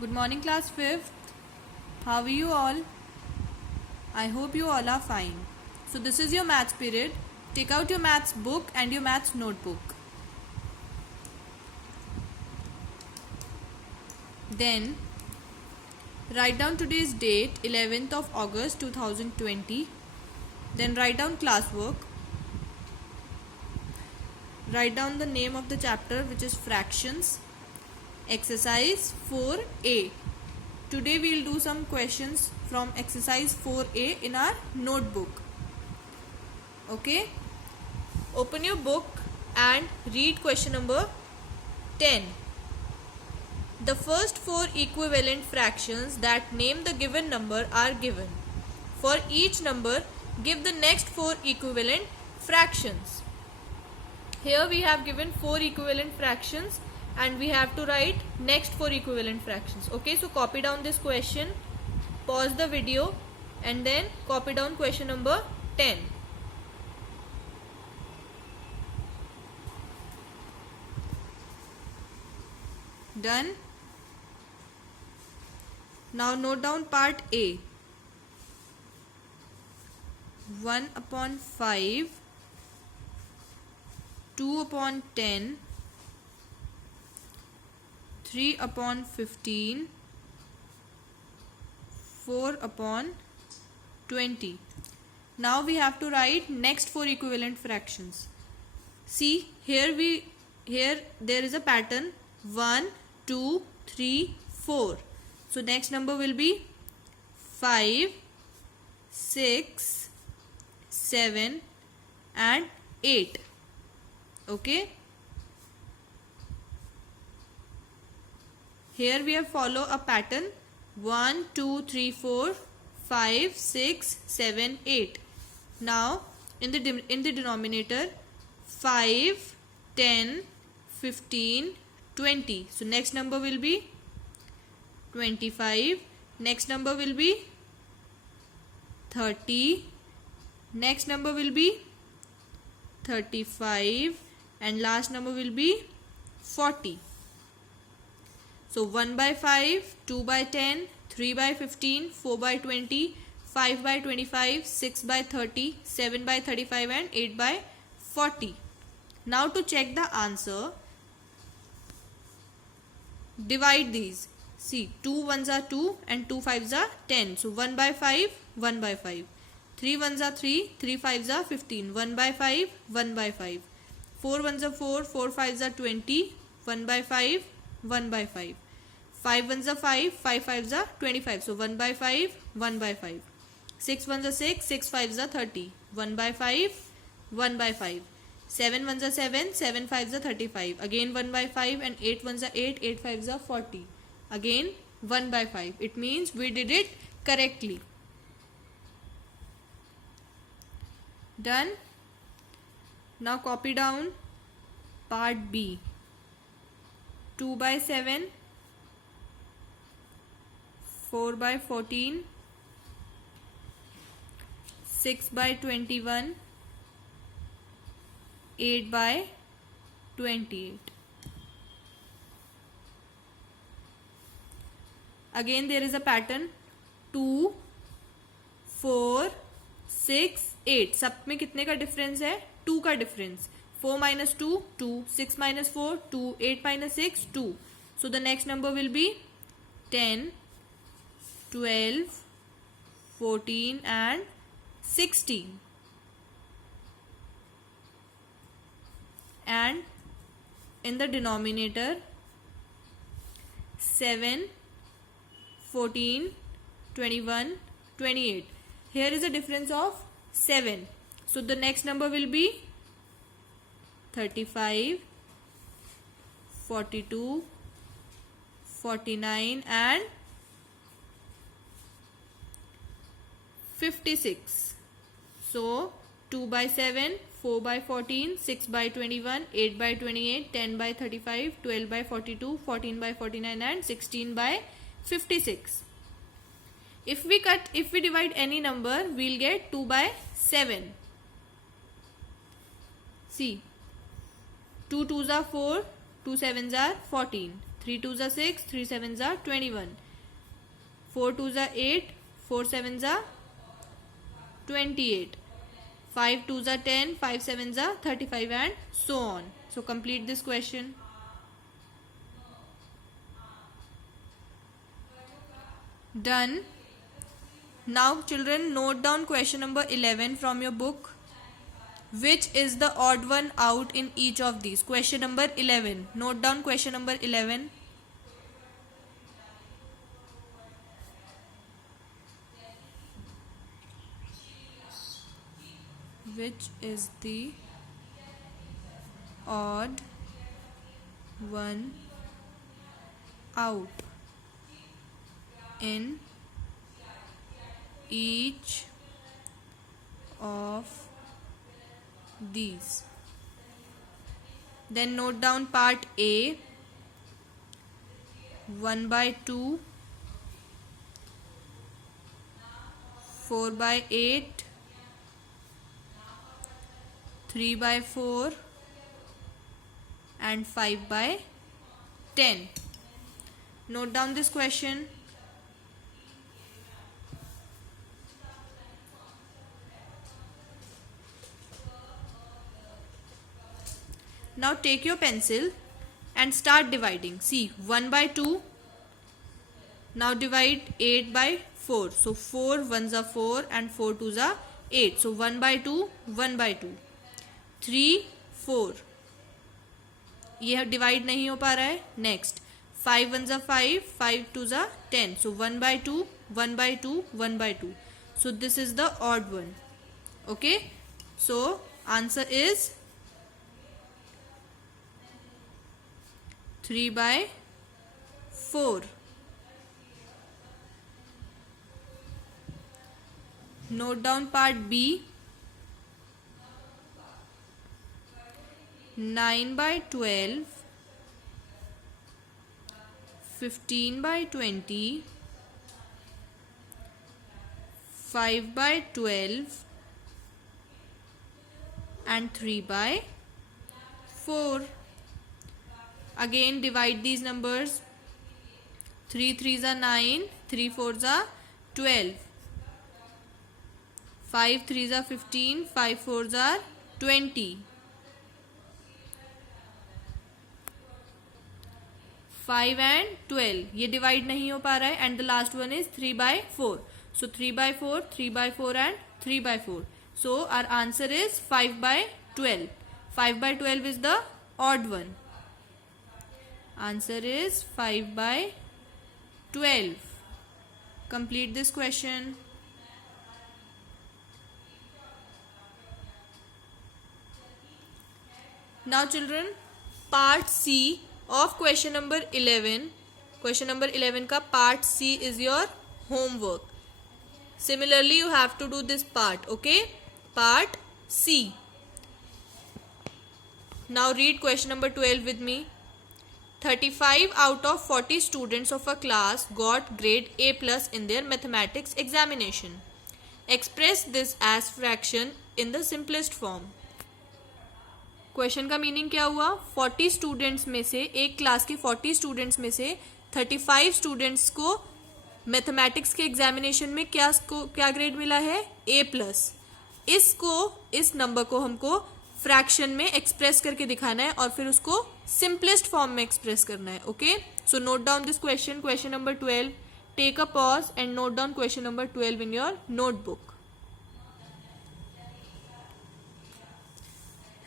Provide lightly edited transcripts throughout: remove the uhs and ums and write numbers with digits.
Good morning, class 5th. How are you all? I hope you all are fine. So this is your maths period. Take out your maths book and your maths notebook. Then write down today's date, 11th of August 2020. Then write down classwork. Write down the name of the chapter, which is fractions. Exercise 4A. Today we will do some questions from exercise 4A in our notebook. Okay? Open your book and read question number 10. The first four equivalent fractions that name the given number are given. For each number, give the next four equivalent fractions. Here we have given four equivalent fractions and we have to write next four equivalent fractions. Okay, so copy down this question, pause the video and then copy down question number 10. Done. Now note down part A. 1 upon 5, 2 upon 10, 3 upon 15, 4 upon 20. Now we have to write next four equivalent fractions. See, here there is a pattern 1, 2, 3, 4. So next number will be 5, 6, 7 and 8. Okay. Here we have follow a pattern 1, 2, 3, 4, 5, 6, 7, 8. Now in the denominator 5, 10, 15, 20. So next number will be 25. Next number will be 30. Next number will be 35 and last number will be 40. So 1 by 5, 2 by 10, 3 by 15, 4 by 20, 5 by 25, 6 by 30, 7 by 35 and 8 by 40. Now to check the answer, divide these. See, 2 ones are 2 and 2 fives are 10. So 1 by 5, 1 by 5. 3 ones are 3, 3 fives are 15. 1 by 5, 1 by 5. 4 ones are 4, 4 fives are 20. 1 by 5, 1 by 5. 5 ones are 5, 5 fives are 25. So 1 by 5, 1 by 5. 6 ones are 6, 6 fives are 30. 1 by 5, 1 by 5. 7 ones are 7, 7 fives are 35. Again 1 by 5 and 8 ones are 8, 8 fives are 40. Again 1 by 5. It means we did it correctly. Done. Now copy down part B. 2 by 7, 4 by 14, 6 by 21, 8 by 28. Again there is a pattern 2, 4, 6, 8. सब में कितने का difference है? 2 का difference. 4 minus 2, 2. 6 minus 4, 2. 8 minus 6, 2. So the next number will be 10, 12, 14 and 16. And in the denominator 7, 14, 21, 28. Here is a difference of 7. So the next number will be 35, 42, 49 and 56. So 2 by 7, 4 by 14, 6 by 21, 8 by 28, 10 by 35, 12 by 42, 14 by 49 and 16 by 56. If we divide any number, we'll get 2 by 7. See, 2 2s are 4, 2 7s are 14. 3 2s are 6, 3 7s are 21, 4 2s are 8, 4 7s are 28, 5 2s are 10, 5 7s are 35, and so on. So complete this question. Done. Now children, note down question number 11 from your book. Which is the odd one out in each of these? Question number 11. Note down question number 11. Which is the odd one out in each of these? Then note down part A. 1/2, 4/8, 3/4, and 5/10. Note down this question. Now take your pencil and start dividing. See, 1/2. Now divide 8/4. So 4 1s are 4 and 4 2s are 8. So 1/2, 1/2. 3 4. यह divide नहीं हो पा रहा है. Next 5 1s are 5, 5 2s are 10. So 1/2, 1/2, 1/2. So this is the odd one. Okay. So answer is 3/4. Note down part B. 9/12, 15/20, 5/12, and 3/4. Again divide these numbers. 3 3s are 9, 3 4s are 12, 5 3s are 15, 5 4s are 20, 5 and 12. ये divide नहीं हो पा रहा है. And the last one is 3/4. So 3/4, 3/4 and 3/4. So our answer is 5/12. 5/12 is the odd one. Answer is 5/12. Complete this question. Now children, part C of question number 11. Question number 11 का part C is your homework. Similarly you have to do this part. Okay, part C. Now read question number 12 with me. 35 out of 40 students of a class got grade A+ in their mathematics examination. Express this as fraction in the simplest form. Question का meaning क्या हुआ? 40 students में से, एक class के 40 students में से 35 students को मैथमेटिक्स के एग्जामिनेशन में क्या ग्रेड मिला है? A+. इस नंबर को हमको फ्रैक्शन में एक्सप्रेस करके दिखाना है और फिर उसको सिंपलेस्ट फॉर्म में एक्सप्रेस करना है. Okay, so note down this question. Question number 12. Take a pause and note down question number 12 in your notebook.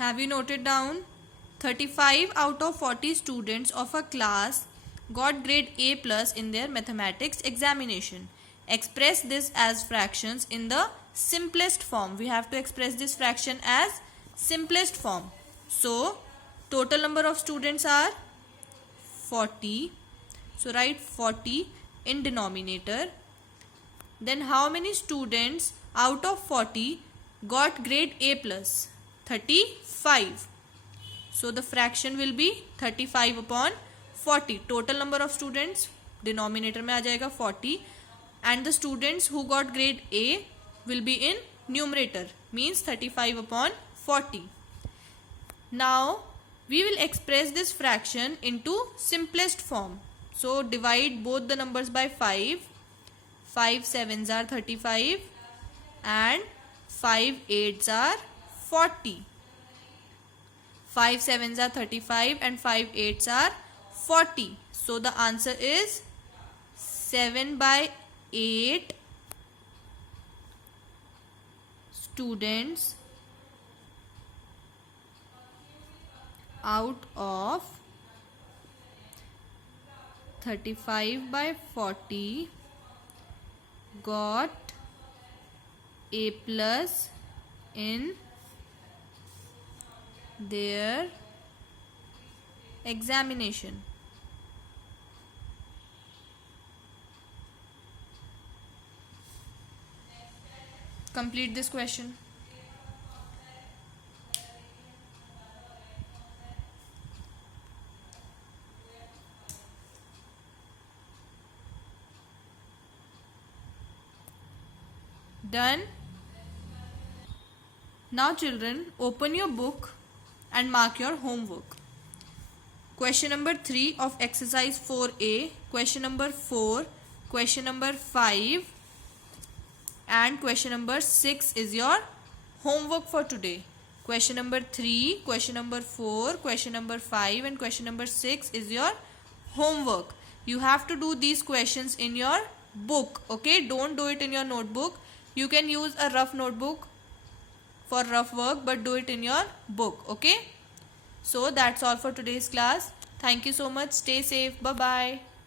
Have you noted down? 35 out of 40 students of a class got grade A+ in their mathematics examination. Express this as fractions in the simplest form. We have to express this fraction as simplest form. So total number of students are 40. So write 40 in denominator. Then how many students out of 40 got grade A+? 35. So the fraction will be 35 upon 40. Total number of students denominator में आ जाएगा 40 and the students who got grade A will be in numerator, means 35 upon 40. Now We will express this fraction into simplest form. So divide both the numbers by 5. 5 sevens are 35 and 5 eights are 40. 5 sevens are 35 and 5 eights are 40. So the answer is 7 by 8 students out of 35 by 40 got A plus in their examination. Complete this question. Done. Now children, open your book and mark your homework. Question number 3 of exercise 4A, question number 4, question number 5 and question number 6 is your homework for today. Question number 3, question number 4, question number 5 and question number 6 is your homework. You have to do these questions in your book. Okay, don't do it in your notebook. You can use a rough notebook for rough work, but do it in your book. Okay, so that's all for today's class. Thank you so much. Stay safe. Bye bye.